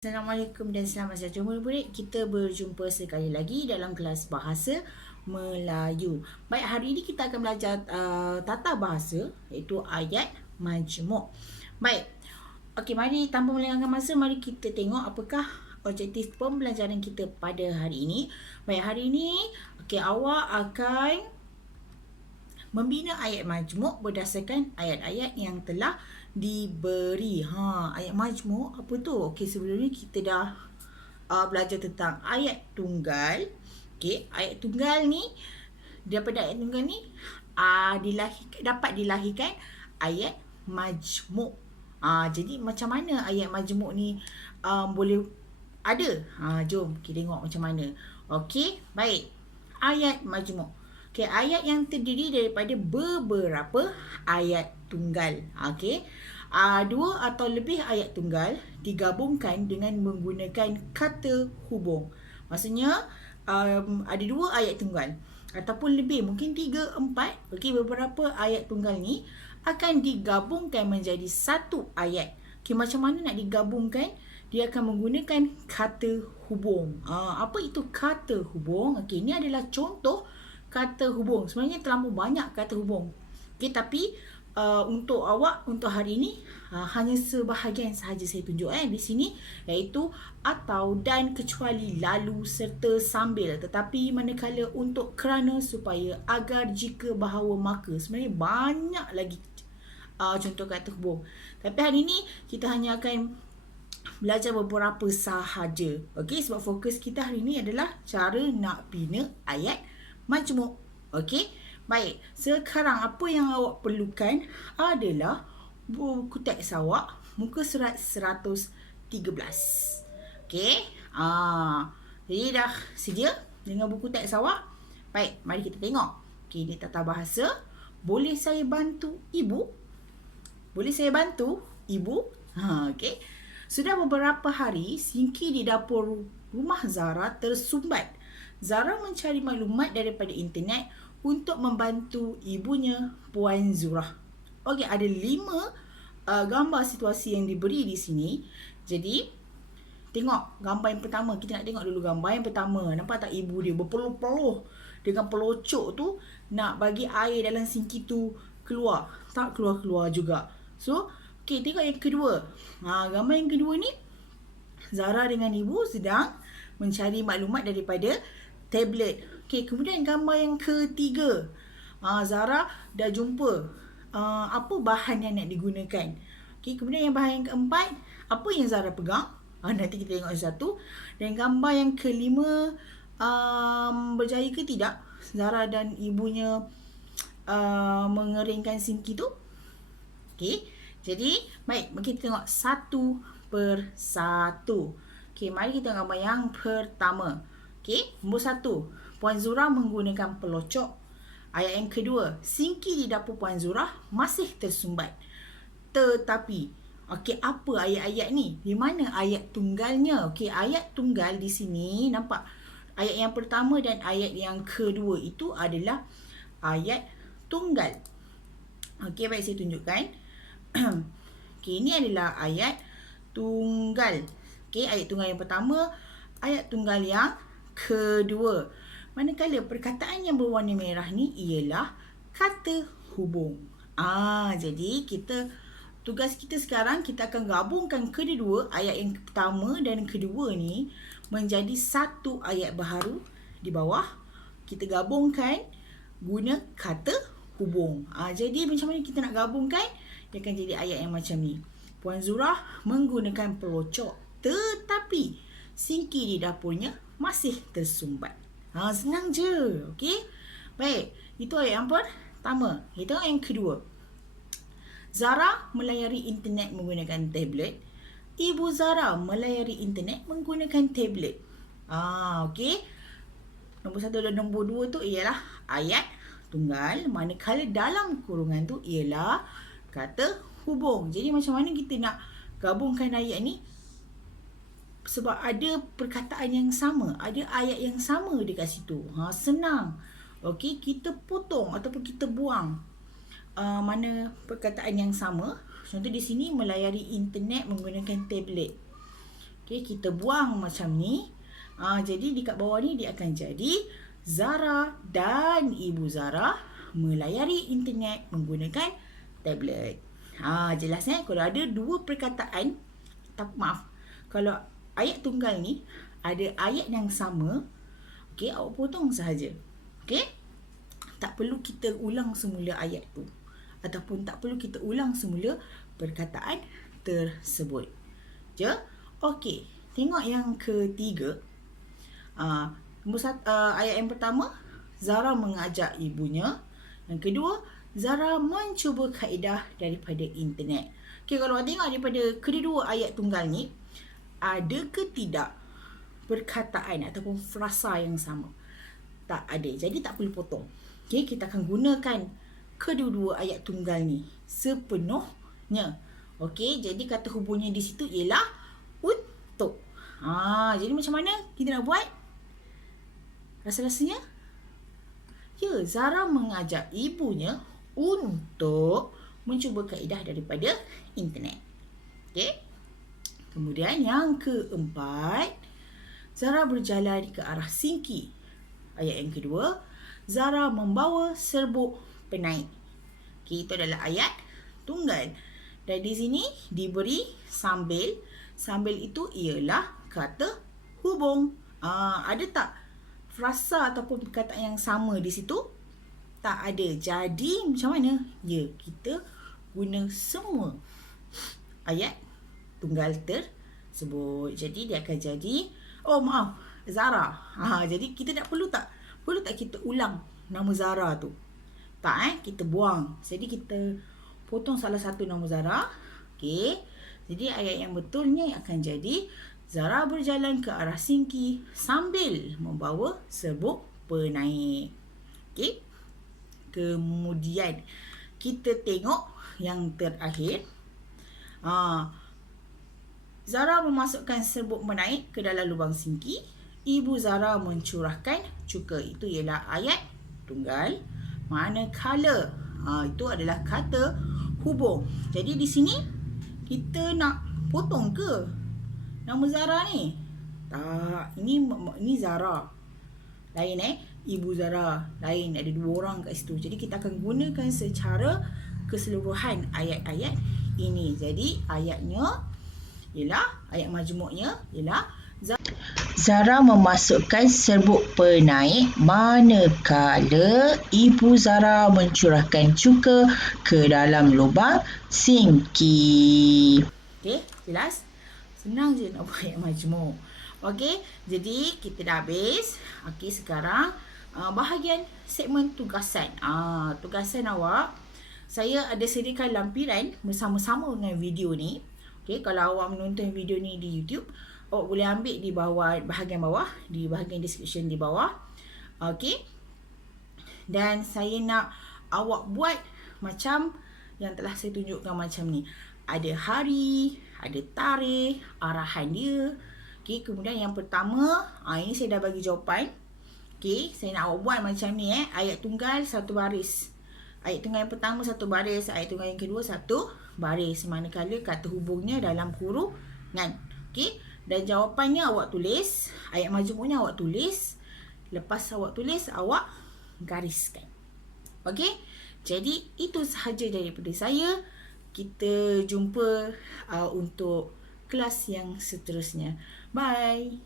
Assalamualaikum dan selamat sejahtera murid-murid. Kita berjumpa sekali lagi dalam kelas bahasa Melayu. Baik, hari ini kita akan belajar tata bahasa iaitu ayat majmuk. Baik. Okey, mari tanpa melengahkan masa, mari kita tengok apakah objektif pembelajaran kita pada hari ini. Baik, hari ini awak akan membina ayat majmuk berdasarkan ayat-ayat yang telah diberi. Ayat majmuk apa tu? Okey, sebelum ni kita dah belajar tentang ayat tunggal. Okey, ayat tunggal ni, daripada ayat tunggal ni dapat dilahirkan ayat majmuk. Jadi macam mana ayat majmuk ni boleh ada? Jom kita tengok macam mana. Okey, baik. Ayat majmuk. Okey, ayat yang terdiri daripada beberapa ayat tunggal. Okey. Dua atau lebih ayat tunggal digabungkan dengan menggunakan kata hubung. Maksudnya ada dua ayat tunggal ataupun lebih, mungkin 3, 4. Okey, beberapa ayat tunggal ni akan digabungkan menjadi satu ayat. Okey, macam mana nak digabungkan? Dia akan menggunakan kata hubung. Apa itu kata hubung? Okey, ini adalah contoh kata hubung. Sebenarnya terlalu banyak kata hubung. Okey, tapi untuk awak untuk hari ini hanya sebahagian sahaja saya tunjuk di sini, iaitu atau, dan, kecuali, lalu, serta, sambil. Tetapi manakala untuk, kerana, supaya, agar, jika, bahawa, maka. Sebenarnya banyak lagi contoh kata hubung. Tapi hari ini kita hanya akan belajar beberapa sahaja. Okey, sebab fokus kita hari ini adalah cara nak bina ayat majmuk. Okey, baik. Sekarang apa yang awak perlukan adalah buku teks awak, muka surat 113. Okey. Jadi dah sedia dengan buku teks awak? Baik, mari kita tengok. Okey, ini tata bahasa. Boleh saya bantu ibu? Boleh saya bantu ibu? Okey. Sudah beberapa hari Sinki di dapur rumah Zara tersumbat. Zara mencari maklumat daripada internet untuk membantu ibunya, Puan Zurah. Okey, ada 5 gambar situasi yang diberi di sini. Jadi, tengok gambar yang pertama. Kita nak tengok dulu gambar yang pertama. Nampak tak ibu dia berpeluh-peluh dengan pelocok tu nak bagi air dalam sinki tu keluar. Tak keluar-keluar juga. So, okey, tengok yang kedua. Gambar yang kedua ni, Zara dengan ibu sedang mencari maklumat daripada tablet. Okey, kemudian gambar yang ketiga. Zara dah jumpa apa bahan yang nak digunakan. Okey, kemudian yang bahan yang keempat, apa yang Zara pegang? Nanti kita tengok satu. Dan gambar yang kelima, berjaya ke tidak Zara dan ibunya mengeringkan sinki tu? Okey, jadi baik, mari kita tengok satu persatu. Okey, mari kita tengok gambar yang pertama. Okey, nombor 1, Puan Zurah menggunakan pelocok. Ayat yang kedua, sinki di dapur Puan Zurah masih tersumbat. Tetapi, okey, apa ayat-ayat ni? Di mana ayat tunggalnya? Okey, ayat tunggal di sini nampak. Ayat yang pertama dan ayat yang kedua itu adalah ayat tunggal. Okey, baik, saya tunjukkan. Okey, ini adalah ayat tunggal. Okey, ayat tunggal yang pertama, ayat tunggal yang kedua. Manakala perkataan yang berwarna merah ni ialah kata hubung. Jadi tugas kita sekarang, kita akan gabungkan kedua ayat yang pertama dan kedua ni menjadi satu ayat baharu di bawah. Kita gabungkan guna kata hubung. Jadi macam mana kita nak gabungkan? Dia akan jadi ayat yang macam ni. Puan Zurah menggunakan pelocok, tetapi sinki di dapurnya masih tersumbat. Senang je. Okey. Baik, itu ayat yang pertama. Kita tengok yang kedua. Zara melayari internet menggunakan tablet. Ibu Zara melayari internet menggunakan tablet. Okey. Nombor 1 dan nombor 2 tu ialah ayat tunggal, manakala dalam kurungan tu ialah kata hubung. Jadi macam mana kita nak gabungkan ayat ni? Sebab ada perkataan yang sama, ada ayat yang sama dekat situ. Senang. Okey, kita potong ataupun kita buang mana perkataan yang sama. Contoh di sini, melayari internet menggunakan tablet. Okey, kita buang macam ni. Jadi dekat bawah ni dia akan jadi Zara dan Ibu Zara melayari internet menggunakan tablet. Jelas kalau ada dua perkataan, kalau ayat tunggal ni ada ayat yang sama, okey, awak potong sahaja. Okey? Tak perlu kita ulang semula ayat tu ataupun tak perlu kita ulang semula perkataan tersebut. Okey, tengok yang ketiga. Ayat yang pertama, Zara mengajak ibunya. Yang kedua, Zara mencuba kaedah daripada internet. Okey, kalau awak tengok daripada kedua ayat tunggal ni, ada ke tidak perkataan ataupun frasa yang sama? Tak ada. Jadi tak perlu potong. Okey, kita akan gunakan kedua-dua ayat tunggal ni sepenuhnya. Okey, jadi kata hubungnya di situ ialah untuk. Jadi macam mana kita nak buat? Rasa-rasanya? Ya, Zara mengajak ibunya untuk mencuba kaedah daripada internet. Okey. Kemudian yang keempat, Zara berjalan ke arah sinki. Ayat yang kedua, Zara membawa serbuk penaik. Okey, itu adalah ayat tunggal. Dan di sini diberi sambil. Sambil itu ialah kata hubung. Ada tak frasa ataupun perkataan yang sama di situ? Tak ada. Jadi macam mana? Ya, kita guna semua ayat tunggal tersebut. Jadi dia akan jadi, Zara. Jadi kita perlu tak kita ulang nama Zara tu? Tak, kita buang. Jadi kita potong salah satu nama Zara. Okey. Jadi ayat yang betulnya akan jadi Zara berjalan ke arah sinki sambil membawa serbuk penaik. Okey. Kemudian kita tengok yang terakhir. Zara memasukkan serbuk penaik ke dalam lubang sinki. Ibu Zara mencurahkan cuka. Itu ialah ayat tunggal. Manakala itu adalah kata hubung. Jadi di sini kita nak potong ke nama Zara ni? Tak, ini Zara. Lain Ibu Zara lain, ada dua orang kat situ. Jadi kita akan gunakan secara keseluruhan ayat-ayat ini. Jadi ayatnya ialah, ayat majmuknya ialah Zara memasukkan serbuk penaik manakala Ibu Zara mencurahkan cuka ke dalam lubang sinki. Okey, jelas? Senang je nak buat ayat majmuk. Okey, jadi kita dah habis. Okey, sekarang bahagian segmen tugasan. Tugasan awak, saya ada sediakan lampiran bersama-sama dengan video ni. Okey, kalau awak menonton video ni di YouTube, awak boleh ambil di bawah, bahagian bawah, di bahagian description di bawah. Okey. Dan saya nak awak buat macam yang telah saya tunjukkan macam ni. Ada hari, ada tarikh, arahan dia. Okey, kemudian yang pertama, ini saya dah bagi jawapan. Okey, saya nak awak buat macam ni ayat tunggal satu baris. Ayat tunggal yang pertama satu baris, ayat tunggal yang kedua satu baris. Manakala kata hubungnya dalam kurungan. Okey. Dan jawapannya awak tulis, ayat majmuknya awak tulis. Lepas awak tulis, awak gariskan. Okey? Jadi itu sahaja daripada saya. Kita jumpa untuk kelas yang seterusnya. Bye.